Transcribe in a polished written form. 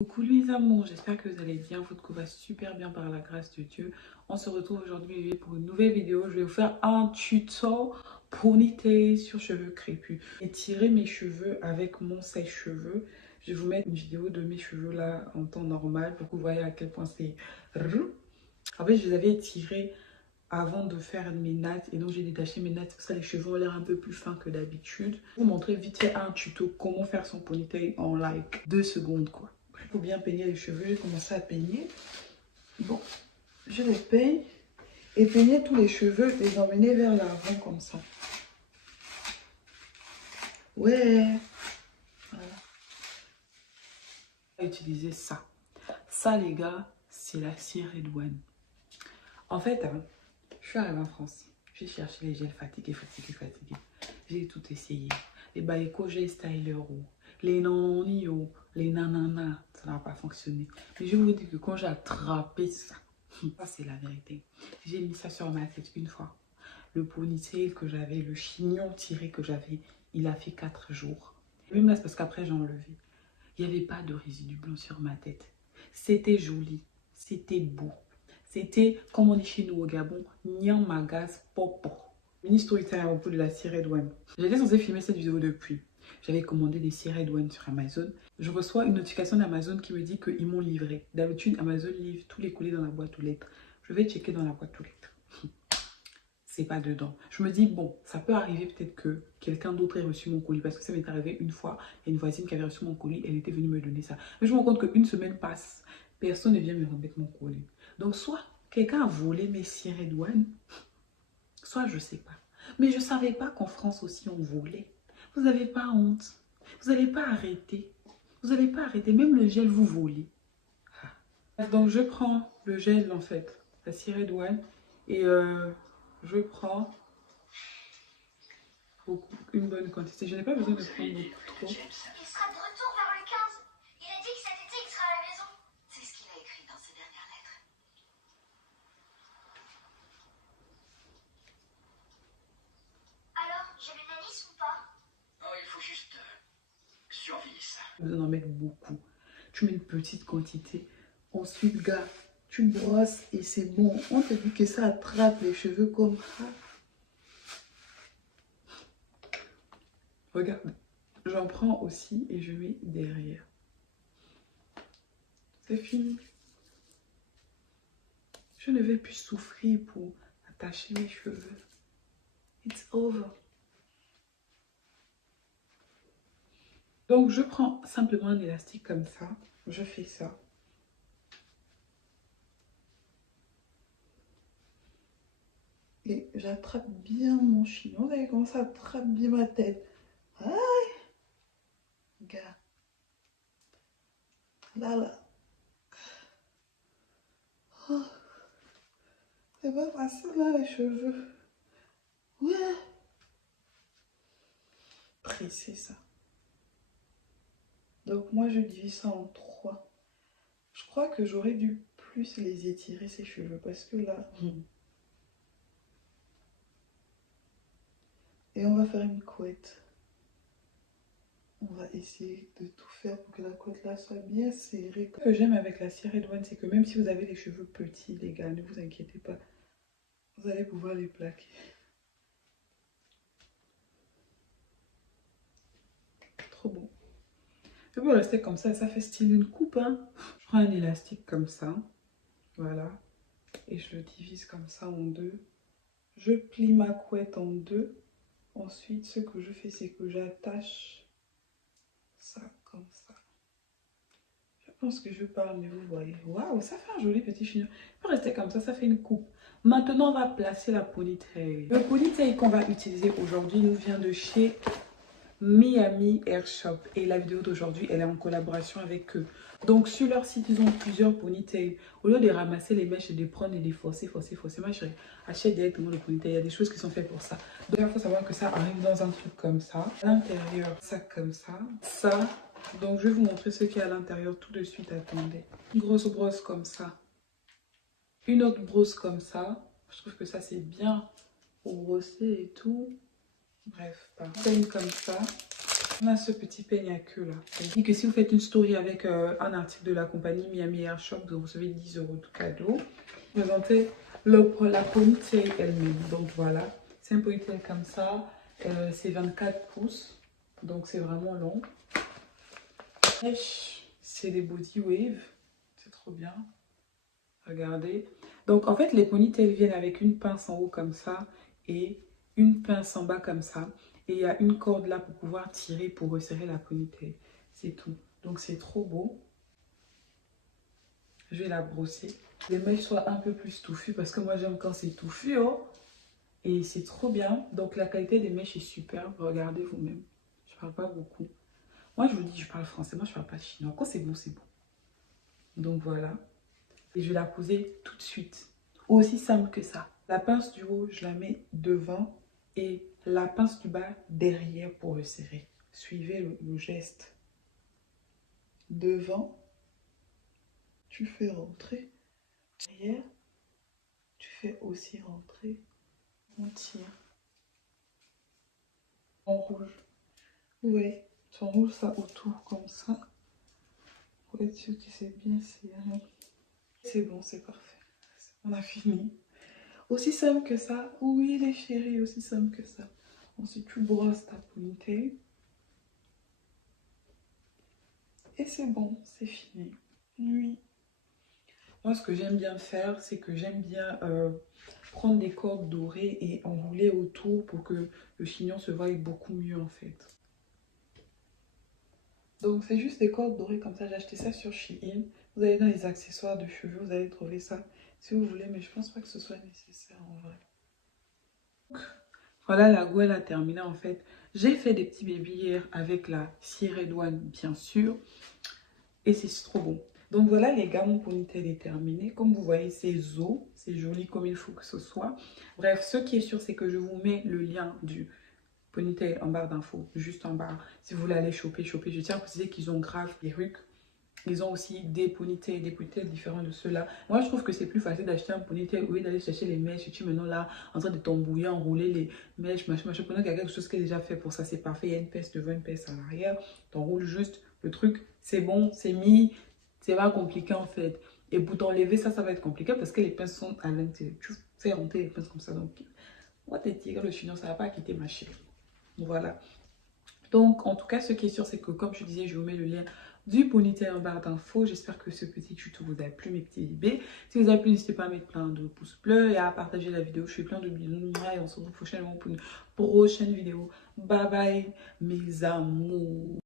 Coucou les amours, j'espère que vous allez bien, votre couple va super bien par la grâce de Dieu. On se retrouve aujourd'hui pour une nouvelle vidéo. Je vais vous faire un tuto ponytail sur cheveux crépus. Étirer mes cheveux avec mon sèche-cheveux. Je vais vous mettre une vidéo de mes cheveux là en temps normal pour que vous voyez à quel point c'est... En fait, je les avais étirés avant de faire mes nattes et donc j'ai détaché mes nattes. Pour ça, les cheveux ont l'air un peu plus fins que d'habitude. Je vais vous montrer vite fait un tuto comment faire son ponytail en like 2 secondes quoi. Pour bien peigner les cheveux, j'ai commencé à peigner. Bon, je les peigne et peigner tous les cheveux, les emmener vers l'avant comme ça. Ouais. Voilà. On va utiliser ça. Ça, les gars, c'est la cire Redouane. En fait, je suis arrivée en France. J'ai cherché les gels fatigués. J'ai tout essayé. Les Baeko Gel Styler, les Nanio, les Nanana, ça n'a pas fonctionné. Mais je vous dis que quand j'ai attrapé ça, ça c'est la vérité. J'ai mis ça sur ma tête une fois. Le ponytail que j'avais, le chignon tiré que j'avais, il a fait 4 jours. Même là, c'est parce qu'après j'ai enlevé. Il n'y avait pas de résidu blanc sur ma tête. C'était joli, c'était beau. C'était, comme on dit chez nous au Gabon, Nyan Magas Popo. Mini story time à propos de la cire Redouane. J'étais censée filmer cette vidéo depuis. J'avais commandé des cires Redouane sur Amazon. Je reçois une notification d'Amazon qui me dit qu'ils m'ont livré. D'habitude, Amazon livre tous les colis dans la boîte aux lettres. Je vais checker dans la boîte aux lettres. C'est pas dedans. Je me dis, bon, ça peut arriver peut-être que quelqu'un d'autre ait reçu mon colis. Parce que ça m'est arrivé une fois. Il y a une voisine qui avait reçu mon colis. Elle était venue me donner ça. Mais je me rends compte qu'une semaine passe. Personne ne vient me remettre mon colis. Donc, soit quelqu'un a volé mes cires Redouane, soit je sais pas. Mais je savais pas qu'en France aussi on volait. Vous n'avez pas honte. Vous n'allez pas arrêter. Vous n'allez pas arrêter. Même le gel, vous volez. Ah. Donc, je prends le gel, en fait, la cire Redouane. Et je prends une bonne quantité. Je n'ai pas besoin de prendre beaucoup trop. Il sera de retour vers le 15. Il a dit que cet été, il sera à la maison. C'est ce qu'il a écrit dans ses dernières lettres. Alors, j'ai le nanisme ou pas? Oh, il faut juste surveiller ça. Pas besoin d'en mettre beaucoup. Tu mets une petite quantité. Ensuite, gars, tu brosses et c'est bon. On te dit que ça attrape les cheveux comme ça. Regarde, j'en prends aussi et je mets derrière. C'est fini. Je ne vais plus souffrir pour attacher mes cheveux. It's over. Donc, je prends simplement un élastique comme ça. Je fais ça. Et j'attrape bien mon chignon. Vous voyez comment ça attrape bien ma tête. Aïe! Regarde. Là. Oh. C'est pas facile là les cheveux. Ouais. Presser ça. Donc moi je divise ça en 3. Je crois que j'aurais dû plus les étirer ces cheveux parce que là... Et on va faire une couette. On va essayer de tout faire pour que la couette là soit bien serrée. Ce que j'aime avec la cire Redouane, c'est que même si vous avez les cheveux petits, les gars, ne vous inquiétez pas. Vous allez pouvoir les plaquer. Trop bon. Je peux rester comme ça fait style une coupe. Hein. Je prends un élastique comme ça. Voilà. Et je le divise comme ça en 2. Je plie ma couette en 2. Ensuite, ce que je fais, c'est que j'attache ça comme ça. Je pense que je parle, mais vous voyez. Waouh, ça fait un joli petit chignon. Il peut rester comme ça fait une coupe. Maintenant, on va placer la ponytail. Le ponytail qu'on va utiliser aujourd'hui nous vient de chez Miami Hair Shop. Et la vidéo d'aujourd'hui, elle est en collaboration avec eux. Donc, sur leur site, ils ont plusieurs ponytails. Au lieu de ramasser les mèches et de prendre et de forcer, moi, j'achète directement le ponytail. Il y a des choses qui sont faites pour ça. Donc, il faut savoir que ça arrive dans un truc comme ça. À l'intérieur, ça comme ça. Ça. Donc, je vais vous montrer ce qu'il y a à l'intérieur tout de suite. Attendez. Une grosse brosse comme ça. Une autre brosse comme ça. Je trouve que ça, c'est bien pour brosser et tout. Bref, peigne comme ça. On a ce petit peigne à queue là. Ça dit que si vous faites une story avec un article de la compagnie Miami Hair Shop, vous recevez 10 € de cadeau. Présenter la ponytail elle-même. Donc voilà, c'est un ponytail comme ça. C'est 24 pouces. Donc c'est vraiment long. C'est des body wave. C'est trop bien. Regardez. Donc en fait les ponytails viennent avec une pince en haut comme ça et une pince en bas comme ça. Et il y a une corde là pour pouvoir tirer pour resserrer la ponytail. C'est tout. Donc c'est trop beau. Je vais la brosser. Les mèches soient un peu plus touffues parce que moi j'aime quand c'est touffu. Oh. Et c'est trop bien. Donc la qualité des mèches est superbe. Regardez vous-même. Je parle pas beaucoup. Moi je vous dis je parle français. Moi je parle pas chinois. Quand c'est bon c'est bon. Donc voilà. Et je vais la poser tout de suite. Aussi simple que ça. La pince du haut je la mets devant. Et la pince du bas derrière pour le serrer. Suivez le geste. Devant. Tu fais rentrer. Derrière. Tu fais aussi rentrer. On tire. On rouge. Ouais. Tu enroules ça autour comme ça. Pour être sûr que c'est bien serré. C'est bon, c'est parfait. On a fini. Aussi simple que ça. Oui, les chéris, aussi simple que ça. Ensuite, tu brosses ta ponytail. Et c'est bon, c'est fini. Oui. Moi, ce que j'aime bien faire, c'est que j'aime bien prendre des cordes dorées et enrouler autour pour que le chignon se voie beaucoup mieux en fait. Donc, c'est juste des cordes dorées comme ça. J'ai acheté ça sur Shein. Vous allez dans les accessoires de cheveux, vous allez trouver ça si vous voulez, mais je pense pas que ce soit nécessaire en vrai. Donc, voilà, la gouelle a terminé en fait. J'ai fait des petits bébés hier avec la cire Edouane, bien sûr. Et c'est trop bon. Donc voilà les gars, mon ponytail est terminé. Comme vous voyez, c'est zo, c'est joli comme il faut que ce soit. Bref, ce qui est sûr, c'est que je vous mets le lien du ponytail en barre d'infos, juste en bas. Si vous voulez aller choper. Je tiens à préciser qu'ils ont grave des perruques. Ils ont aussi des ponytails différents de ceux-là. Moi, je trouve que c'est plus facile d'acheter un ponytail au lieu d'aller chercher les mèches. Et tu es maintenant là en train de t'embrouiller, enrouler les mèches, machin. Pendant qu'il y a quelque chose qui est déjà fait pour ça, c'est parfait. Il y a une pince devant, une pince à l'arrière. T'enroules juste le truc. C'est bon, c'est mis. C'est pas compliqué en fait. Et pour t'enlever ça, ça va être compliqué parce que les pinces sont à l'intérieur. Tu fais rentrer les pinces comme ça. Donc, on va te tirer le chignon, ça va pas quitter ma chérie. Voilà. Donc, en tout cas, ce qui est sûr, c'est que comme je disais, je vous mets le lien du ponytail en barre d'infos. J'espère que ce petit tuto vous a plu, mes petits bébés. Si vous avez plu, n'hésitez pas à mettre plein de pouces bleus et à partager la vidéo. Je fais plein de bisous et on se retrouve prochainement pour une prochaine vidéo. Bye bye, mes amours.